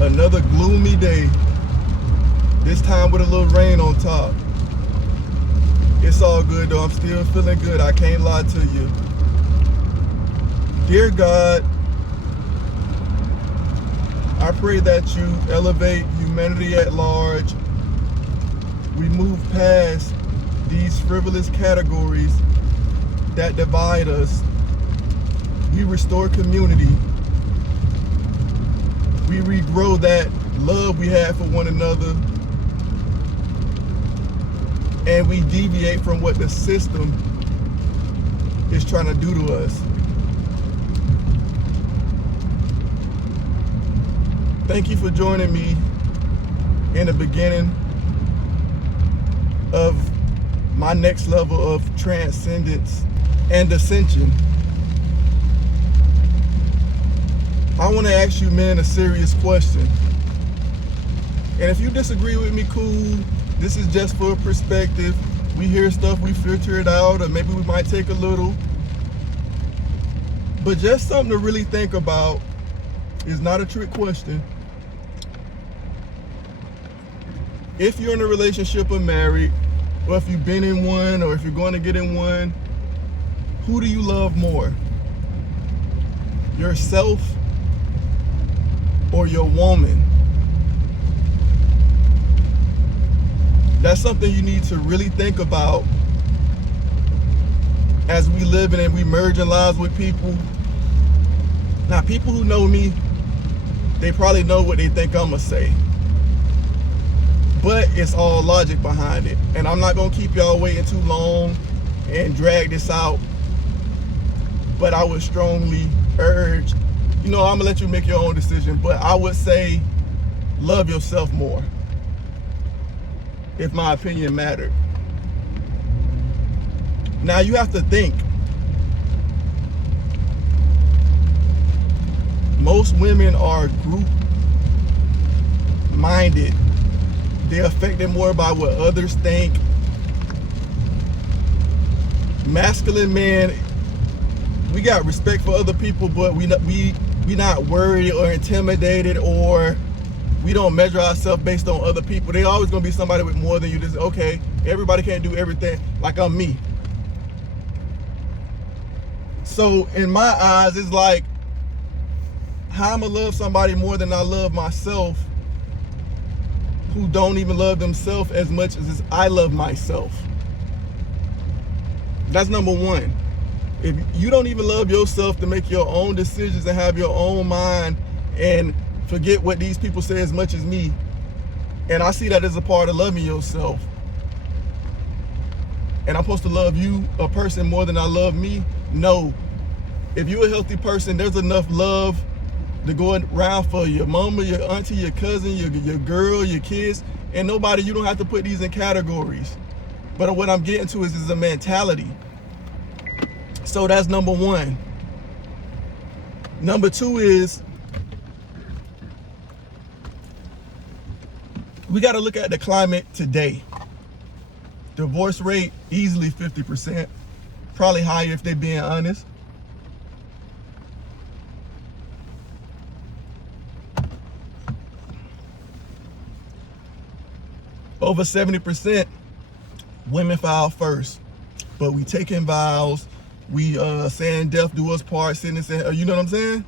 Another gloomy day. This time with a little rain on top. It's all good though. I'm still feeling good. I can't lie to you. Dear God, I pray that you elevate humanity at large. We move past these frivolous categories that divide us. We restore community. We regrow that love we have for one another. And we deviate from what the system is trying to do to us. Thank you for joining me in the beginning of my next level of transcendence and ascension. I want to ask you men a serious question. And if you disagree with me, cool. This is just for perspective. We hear stuff, we filter it out, or maybe we might take a little. But just something to really think about. Is not a trick question. If you're in a relationship or married, or if you've been in one, or if you're going to get in one, who do you love more? Yourself or your woman? That's something you need to really think about as we live in and we merge in lives with people. Now, people who know me, they probably know what they think I'm gonna say. But it's all logic behind it. And I'm not gonna keep y'all waiting too long and drag this out. But I would strongly urge, I'm gonna let you make your own decision, but I would say love yourself more, if my opinion mattered. Now you have to think. Most women are group minded. They're affected more by what others think. Masculine men, we got respect for other people, but we not worried or intimidated, or we don't measure ourselves based on other people. They always gonna be somebody with more than you. Just okay, everybody can't do everything like I'm me. So in my eyes, it's like, how I'ma love somebody more than I love myself, who don't even love themselves as much as I love myself. That's number one. If you don't even love yourself to make your own decisions and have your own mind and forget what these people say as much as me, and I see that as a part of loving yourself, and I'm supposed to love you, a person, more than I love me? No. If you're a healthy person, there's enough love to go around for your mama, your auntie, your cousin, your girl, your kids, and nobody. You don't have to put these in categories. But what I'm getting to is a mentality. So that's number one. Number two is, we got to look at the climate today. Divorce rate, easily 50%. Probably higher if they're being honest. Over 70% women file first, but we taking vows, we saying death do us part, sentencing, you know what I'm saying?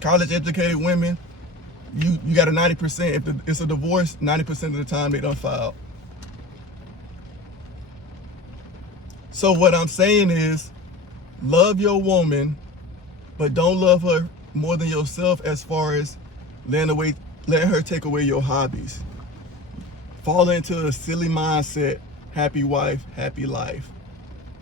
College educated women, you got a 90%. If it's a divorce, 90% of the time they done filed. So what I'm saying is, love your woman, but don't love her more than yourself, as far as letting her take away your hobbies. Fall into a silly mindset, happy wife, happy life.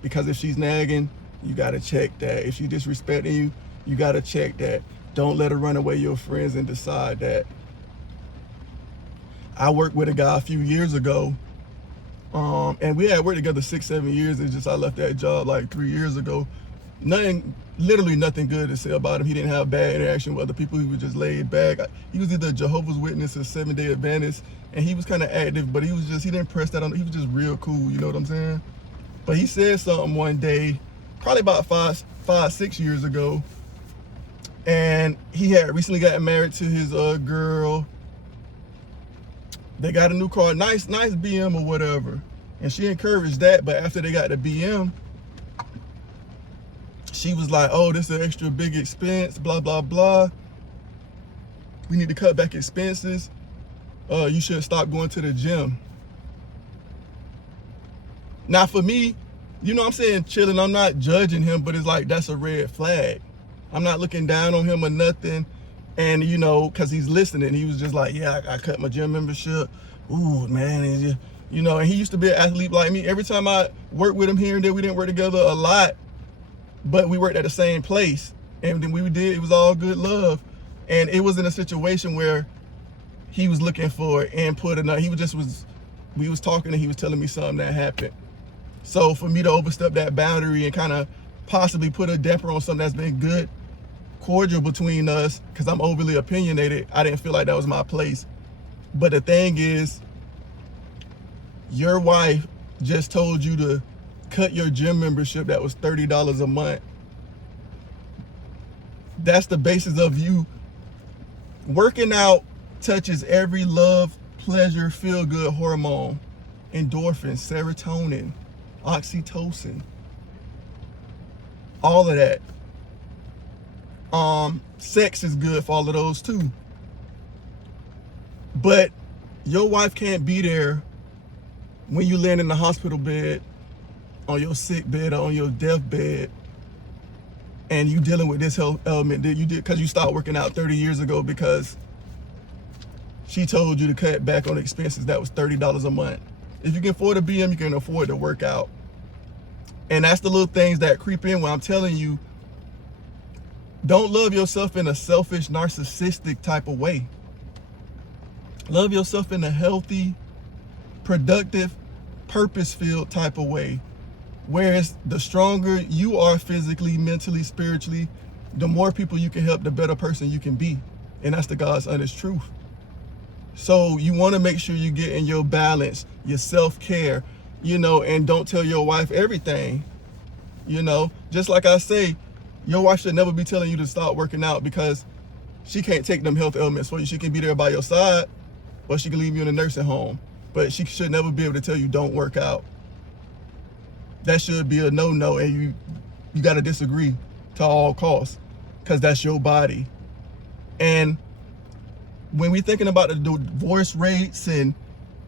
Because if she's nagging, you gotta check that. If she's disrespecting you, you gotta check that. Don't let her run away your friends and decide that. I worked with a guy a few years ago, and we had worked together 6-7 years. It's just I left that job like 3 years ago. Literally nothing good to say about him. He didn't have bad interaction with other people. He was just laid back. He was either a Jehovah's Witness or Seventh-day Adventist, and he was kind of active, but he didn't press that on. He was just real cool, you know what I'm saying? But he said something one day, probably about 5-6 years ago, And he had recently gotten married to his girl. They got a new car, nice BM or whatever. And she encouraged that, but after they got the BM, she was like, oh, this is an extra big expense, blah, blah, blah. We need to cut back expenses. You should stop going to the gym. Now for me, you know what I'm saying, chilling, I'm not judging him, but it's like, that's a red flag. I'm not looking down on him or nothing. And you know, cause he's listening, he was just like, yeah, I cut my gym membership. Ooh, man, and you know, and he used to be an athlete like me. Every time I worked with him here and there, we didn't work together a lot, but we worked at the same place. And then it was all good love. And it was in a situation where he was looking for input, and we was talking and he was telling me something that happened. So for me to overstep that boundary and kind of possibly put a damper on something that's been good, cordial between us, because I'm overly opinionated, I didn't feel like that was my place. But the thing is, your wife just told you to cut your gym membership that was $30 a month. That's the basis of you. Working out touches every love, pleasure, feel-good hormone. Endorphins, serotonin, oxytocin, all of that. Sex is good for all of those too. But your wife can't be there when you land in the hospital bed, on your sick bed, or on your deathbed, and you dealing with this health element that you did because you stopped working out 30 years ago because she told you to cut back on expenses that was $30 a month. If you can afford a BM, you can afford to work out. And that's the little things that creep in when I'm telling you, don't love yourself in a selfish, narcissistic type of way. Love yourself in a healthy, productive, purpose-filled type of way. Whereas the stronger you are physically, mentally, spiritually, the more people you can help, the better person you can be. And that's the God's honest truth. So you want to make sure you get in your balance, your self-care, you know, and don't tell your wife everything. You know, just like I say, your wife should never be telling you to stop working out because she can't take them health elements for you. She can be there by your side, or she can leave you in a nursing home. But she should never be able to tell you don't work out. That should be a no-no, and you got to disagree to all costs because that's your body. And when we thinking about the divorce rates, and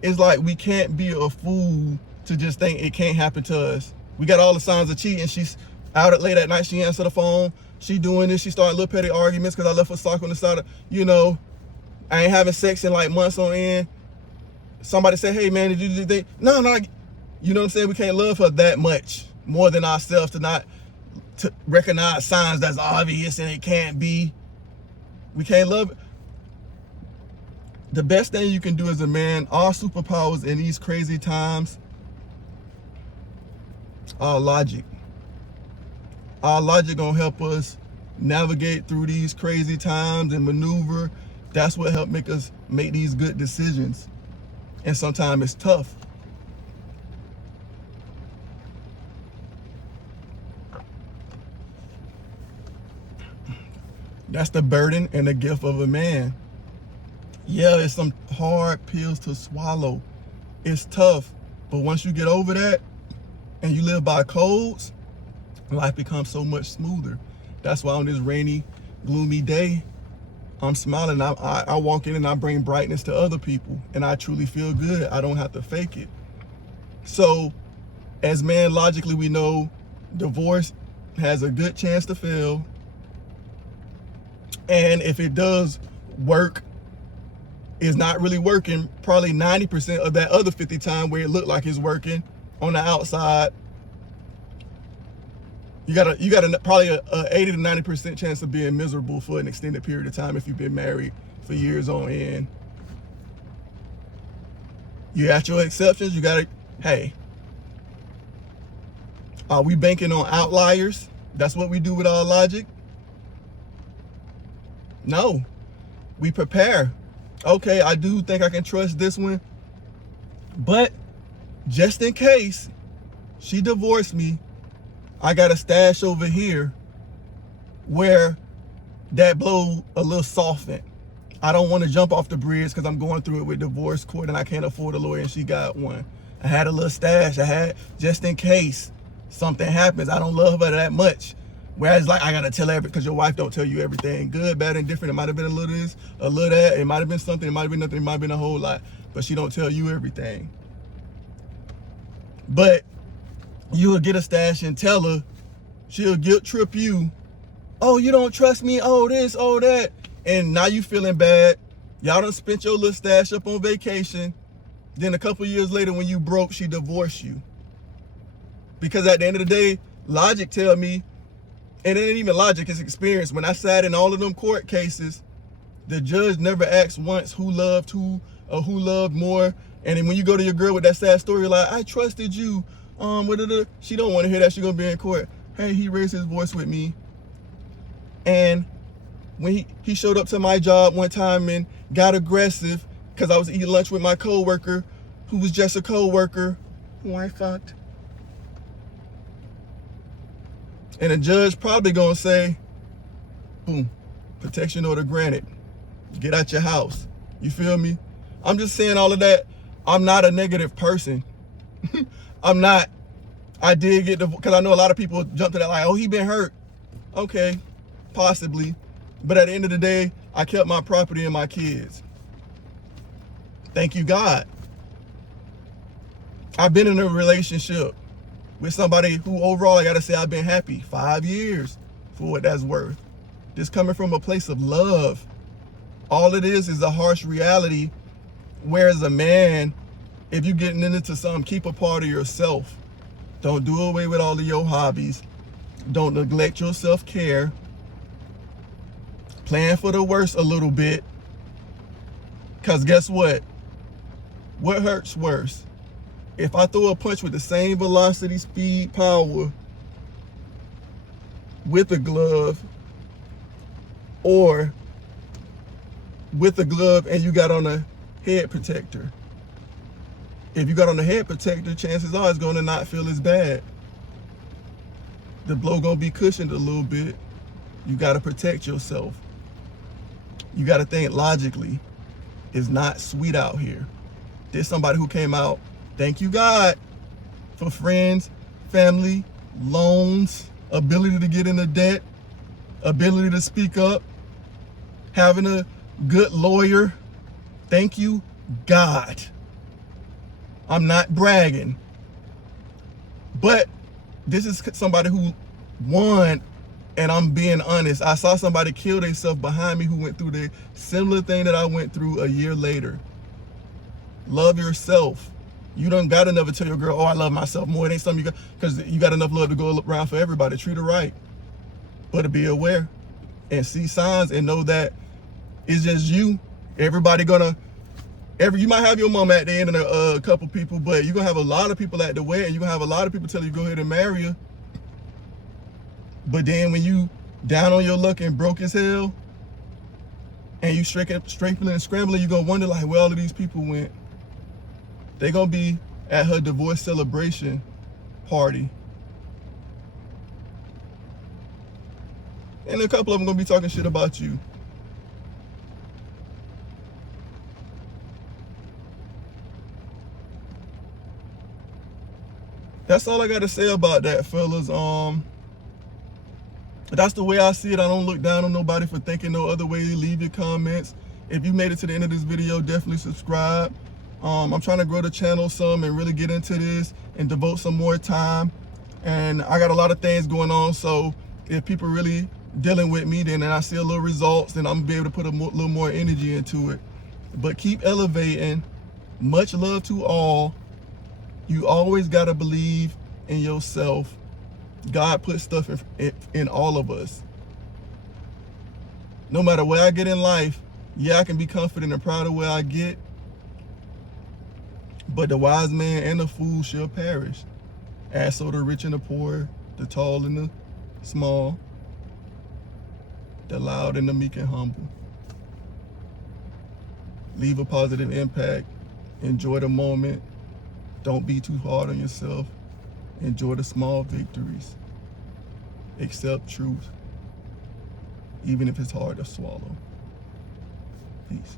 it's like we can't be a fool to just think it can't happen to us. We got all the signs of cheating. She's out late at night. She answered the phone. She doing this. She starting little petty arguments because I left her sock on the side of, you know, I ain't having sex in like months on end. Somebody said, hey man, did you do that? No, you know what I'm saying? We can't love her that much more than ourselves to recognize signs that's obvious and it can't be. We can't love it. The best thing you can do as a man, our superpowers in these crazy times, our logic. Our logic gonna help us navigate through these crazy times and maneuver. That's what help make us make these good decisions. And sometimes it's tough. That's the burden and the gift of a man. Yeah, it's some hard pills to swallow. It's tough, but once you get over that and you live by codes, life becomes so much smoother. That's why on this rainy, gloomy day, I'm smiling. I walk in and I bring brightness to other people, and I truly feel good. I don't have to fake it. So as men, logically, we know divorce has a good chance to fail. And if it does work, it's not really working probably 90% of that other 50 time where it looked like it's working on the outside. You got a probably a 80 to 90% chance of being miserable for an extended period of time if you've been married for years on end. You got your exceptions. You got to, hey, are we banking on outliers? That's what we do with our logic. No, we prepare. Okay, I do think I can trust this one, but just in case she divorced me, I got a stash over here where that blow a little softened. I don't want to jump off the bridge because I'm going through it with divorce court and I can't afford a lawyer and she got one. I had a little stash I had just in case something happens. I don't love her that much. Whereas like I gotta tell everything, because your wife don't tell you everything. Good, bad, and different. It might have been a little this, a little that. It might have been something, it might have been nothing, it might have been a whole lot. But she don't tell you everything. But you'll get a stash and tell her, she'll guilt trip you. Oh, you don't trust me, oh this, oh that. And now you feeling bad. Y'all done spent your little stash up on vacation. Then a couple years later when you broke, she divorced you. Because at the end of the day, logic tell me, and it ain't even logic, it's experience. When I sat in all of them court cases, the judge never asked once who loved who or who loved more. And then when you go to your girl with that sad story, like, I trusted you, she don't want to hear that. She gonna be in court. Hey, he raised his voice with me. And when he showed up to my job one time and got aggressive because I was eating lunch with my coworker, who was just a coworker who I fucked. And the judge probably gonna say, boom, protection order granted. Get out your house. You feel me? I'm just saying all of that. I'm not a negative person. I'm not. I did get because I know a lot of people jump to that like, oh, he been hurt. Okay, possibly. But at the end of the day, I kept my property and my kids. Thank you, God. I've been in a relationship with somebody who overall, I gotta say, I've been happy. 5 years for what that's worth. Just coming from a place of love. All it is a harsh reality. Whereas a man, if you're getting into something, keep a part of yourself. Don't do away with all of your hobbies. Don't neglect your self-care. Plan for the worst a little bit. Because guess what? What hurts worse? If I throw a punch with the same velocity, speed, power with a glove, or with a glove and you got on a head protector. If you got on the head protector, chances are it's gonna not feel as bad. The blow gonna be cushioned a little bit. You gotta protect yourself. You gotta think logically. It's not sweet out here. There's somebody who came out, thank you God, for friends, family, loans, ability to get into debt, ability to speak up, having a good lawyer. Thank you God. I'm not bragging, but this is somebody who won, and I'm being honest. I saw somebody kill themselves behind me who went through the similar thing that I went through a year later. Love yourself. You don't gotta never tell your girl, oh, I love myself more. It ain't something you got, because you got enough love to go around for everybody. Treat her right, but to be aware and see signs and know that it's just you. Everybody gonna, you might have your mom at the end and a couple people, but you're gonna have a lot of people at the wedding. You're gonna have a lot of people tell you go ahead and marry her. But then when you down on your luck and broke as hell, and you strengthening and scrambling, you're gonna wonder like where all of these people went. They're gonna be at her divorce celebration party. And a couple of them gonna be talking shit about you. That's all I gotta say about that, fellas. That's the way I see it. I don't look down on nobody for thinking no other way. Leave your comments. If you made it to the end of this video, definitely subscribe. I'm trying to grow the channel some and really get into this and devote some more time. And I got a lot of things going on. So if people really dealing with me, then I see a little results, then I'm gonna be able to put a little more energy into it. But keep elevating. Much love to all. You always gotta believe in yourself. God put stuff in all of us. No matter where I get in life, yeah, I can be confident and proud of where I get. But the wise man and the fool shall perish. As so the rich and the poor, the tall and the small, the loud and the meek and humble. Leave a positive impact. Enjoy the moment. Don't be too hard on yourself. Enjoy the small victories. Accept truth. even if it's hard to swallow. Peace.